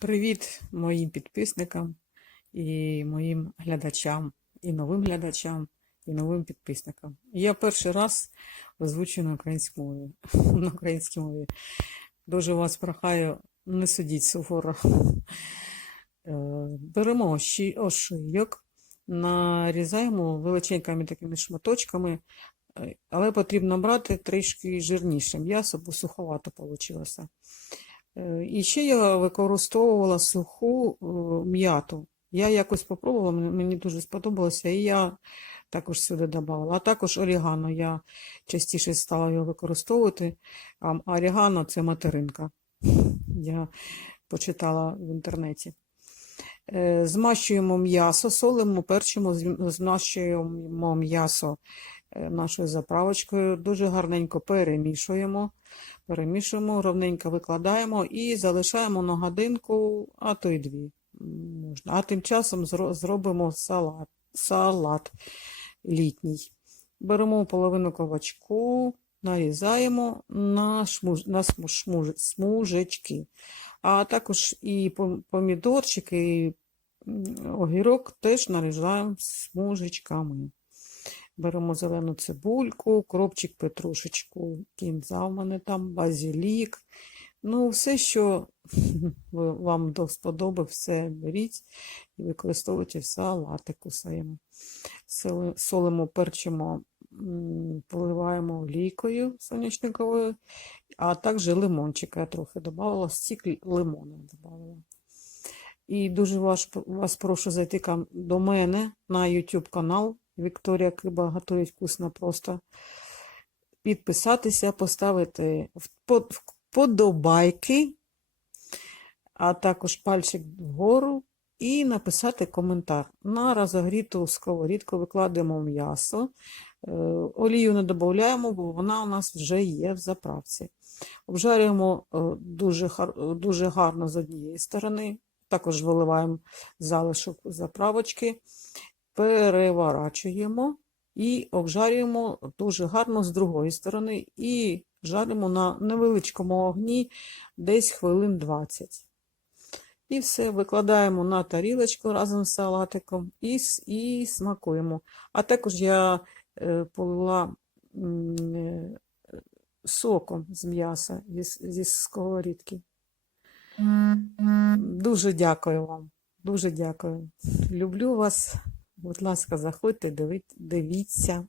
Привіт моїм підписникам і моїм глядачам, і новим глядачам, і новим підписникам. Я перший раз озвучую на українській мові. На українській мові. Дуже вас прохаю, не судіть суворо. Е, Беремо ошийок, нарізаємо величенькими такими шматочками, е, але потрібно брати трішки жирніше м'ясо, бо суховато вийшло. Е, І ще я використовувала суху е, м'яту. Я якось спробувала, мені дуже сподобалося, і я також сюди додавала. А також орігано. Я частіше стала його використовувати. Орігано це материнка. Я почитала в інтернеті. Е, Змащуємо м'ясо, солимо, перчимо, змащуємо м'ясо нашою заправочкою, дуже гарненько перемішуємо. Перемішуємо, ровненько викладаємо і залишаємо на годинку, а то й дві. Можна. А тим часом зро- зробимо салат, салат літній. Беремо половину кабачку, нарізаємо на, шмуж, на шмуж- смужечки. А також і пом- помідорчики, і огірок теж нарізаємо смужечками. Беремо зелену цибульку, кропчик, петрушечку, кінза в мене там, базилік. Ну, все, що вам до вподоби, все беріть і використовуйте в салатику своєму. Солимо, перчимо, поливаємо олійкою соняшниковою, а також лимончика я трохи додавала, стік лимону додавала. І дуже вас, вас прошу зайти до мене на YouTube канал Вікторія Киба готує вкусно просто. Підписатися, поставити вподобайки, а також пальчик вгору і написати коментар. На розогріту сковорідку викладаємо м'ясо. Е, Олію не додаємо, бо вона у нас вже є в заправці. Обжарюємо е, дуже, дуже гарно з однієї сторони, також виливаємо залишок заправочки, переворачуємо і обжарюємо дуже гарно з другої сторони і жаримо на невеличкому огні десь хвилин 20. І все, викладаємо на тарілочку разом з салатиком і, і смакуємо. А також я е, полила е, соком з м'яса зі, зі сковорідки. Дуже дякую вам. Дуже дякую. Люблю вас. Будь ласка, заходьте, дивіться.